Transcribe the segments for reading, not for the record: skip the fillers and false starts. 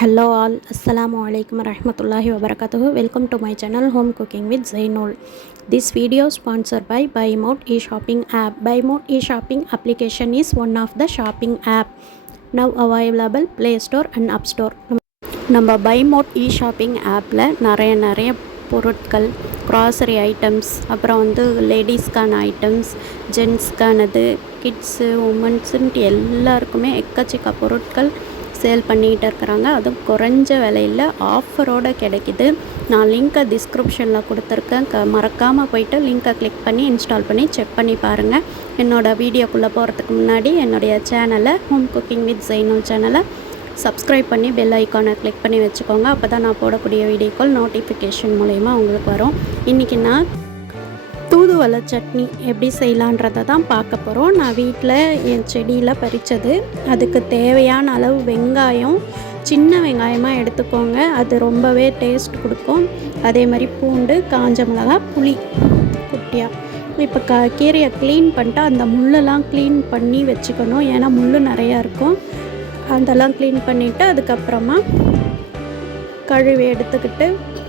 Hello all, Assalamu alaikum warahmatullahi wabarakatuh. Welcome to my channel Home Cooking with Zainul. This video sponsored by BuyMode e-shopping app. BuyMode e-shopping application is one of the shopping app now available Play Store and App Store. நம்ம BuyMode e-shopping appல நிறைய பொருட்கள், grocery items, அப்புறம் லேடிஸ்க்கான items, ஜென்ஸ்க்கானது, kids, உமன்ஸுன்ட்டு எல்லாருக்குமே எக்கச்சக்க பொருட்கள் sale பண்ணிகிட்டு இருக்கிறாங்க. அதுவும் குறைஞ்ச விலையில் ஆஃபரோடு கிடைக்கிது. நான் லிங்க்கை டிஸ்கிரிப்ஷனில் கொடுத்துருக்கேன். மறக்காமல் போய்ட்டு லிங்க்கை கிளிக் பண்ணி இன்ஸ்டால் பண்ணி செக் பண்ணி பாருங்கள். என்னோடய வீடியோக்குள்ளே போகிறதுக்கு முன்னாடி என்னுடைய சேனலை ஹோம் குக்கிங் வித் ஜெய்னுல் சேனலை சப்ஸ்கிரைப் பண்ணி பெல் ஐக்கானை கிளிக் பண்ணி வச்சுக்கோங்க. அப்போ தான் நான் போடக்கூடிய வீடியோக்கள் நோட்டிஃபிகேஷன் மூலயமா உங்களுக்கு வரும். இன்றைக்கி நான் தூதுவளை சட்னி எப்படி செய்யலான்றதை தான் பார்க்க போகிறோம். நான் வீட்டில் என் செடியில் பறித்தது. அதுக்கு தேவையான அளவு வெங்காயம், சின்ன வெங்காயமாக எடுத்துக்கோங்க, அது ரொம்பவே டேஸ்ட் கொடுக்கும். அதே மாதிரி பூண்டு, காஞ்ச மிளகா, புளி குட்டியாக. இப்போ கீரையை க்ளீன் பண்ணிட்டு அந்த முள்ளெல்லாம் க்ளீன் பண்ணி வச்சுக்கணும். ஏன்னா முள் நிறையா இருக்கும். அதெல்லாம் க்ளீன் பண்ணிவிட்டு அதுக்கப்புறமா கழுவி எடுத்துக்கிட்டு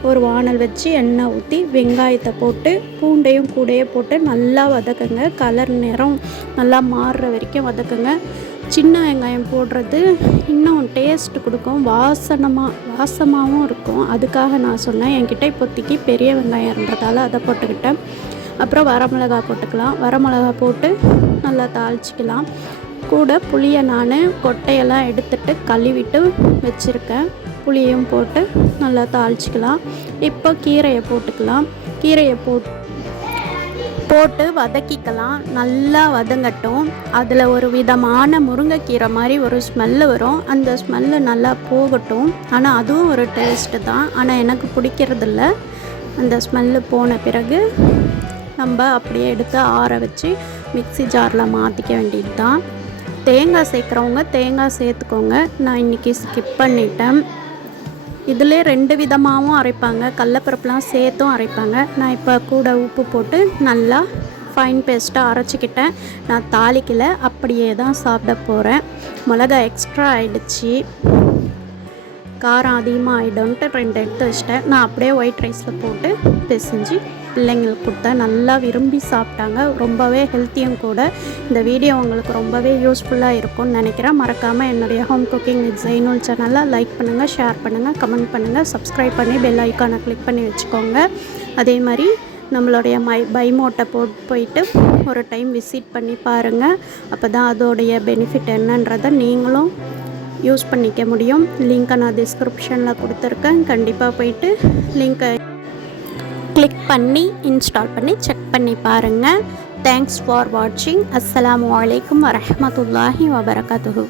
ஒரு வானல் வச்சு எண்ணெய் ஊற்றி வெங்காயத்தை போட்டு பூண்டையும் கூடையே போட்டு நல்லா வதக்குங்க. கலர் நிறம் நல்லா மாறுற வரைக்கும் வதக்குங்க. சின்ன வெங்காயம் போடுறது இன்னும் டேஸ்ட் கொடுக்கும், வாசமாகவும் இருக்கும். அதுக்காக நான் சொன்னேன். என்கிட்ட இப்போதைக்கு பெரிய வெங்காயம் இருந்ததால் அதை போட்டுக்கிட்டேன். அப்புறம் வரமிளகா போட்டுக்கலாம். வரமிளகா போட்டு நல்லா தாளிச்சிக்கலாம். கூட புளியை நான் கொட்டையெல்லாம் எடுத்துகிட்டு கழுவிட்டு வச்சுருக்கேன். புளியையும் போட்டு நல்லா தாளிச்சிக்கலாம். இப்போ கீரையை போட்டுக்கலாம். கீரையை போட்டு வதக்கிக்கலாம். நல்லா வதங்கட்டும். அதில் ஒரு விதமான முருங்கைக்கீரை மாதிரி ஒரு ஸ்மெல்லு வரும். அந்த ஸ்மெல்லு நல்லா போகட்டும். ஆனால் அதுவும் ஒரு டேஸ்ட்டு தான். ஆனால் எனக்கு பிடிக்கிறதில்ல. அந்த ஸ்மெல்லு போன பிறகு நம்ம அப்படியே எடுத்து ஆற வச்சு மிக்ஸி ஜாரில் மாற்றிக்க வேண்டியது தான். தேங்காய் சேர்க்குறவங்க தேங்காய் சேர்த்துக்கோங்க. நான் இன்றைக்கி ஸ்கிப் பண்ணிட்டேன். இதிலே 2 விதமாகவும் அரைப்பாங்க. கடலப்பருப்புலாம் சேர்த்தும் அரைப்பாங்க. நான் இப்போ கூட உப்பு போட்டு நல்லா ஃபைன் பேஸ்ட்டாக அரைச்சிக்கிட்டேன். நான் தாளிக்கல, அப்படியே தான் சாப்பிட போகிறேன். மிளகா எக்ஸ்ட்ரா ஆகிடுச்சு, காரம் அதிகமாக ஆகிடும்ன்ட்டு 2 எடுத்து வச்சிட்டேன். நான் அப்படியே ஒயிட் ரைஸில் போட்டு பிசைஞ்சு பிள்ளைங்களுக்கு கொடுத்தேன். நல்லா விரும்பி சாப்பிட்டாங்க. ரொம்பவே ஹெல்த்தியும் கூட. இந்த வீடியோ உங்களுக்கு ரொம்பவே யூஸ்ஃபுல்லாக இருக்கும்னு நினைக்கிறேன். மறக்காமல் என்னுடைய ஹோம் குக்கிங் வித் ஜெய்னுல் சேனலை லைக் பண்ணுங்கள், ஷேர் பண்ணுங்கள், கமெண்ட் பண்ணுங்கள், சப்ஸ்கிரைப் பண்ணி பெல் ஐக்கானை கிளிக் பண்ணி வச்சுக்கோங்க. அதே மாதிரி நம்மளுடைய பைமோட்டை போயிட்டு ஒரு டைம் விசிட் பண்ணி பாருங்கள். அப்போ தான் அதோடைய பெனிஃபிட் என்னன்றதை நீங்களும் யூஸ் பண்ணிக்க முடியும். லிங்க்கை நான் டிஸ்கிரிப்ஷனில் கொடுத்துருக்கேன். கண்டிப்பாக போயிட்டு லிங்க்கை கிளிக் பண்ணி இன்ஸ்டால் பண்ணி செக் பண்ணி பாருங்கள். தேங்க்ஸ் ஃபார் வாட்சிங். அஸ்ஸலாமு அலைக்கும் வரஹ்மத்துல்லாஹி வபரகாத்துஹு.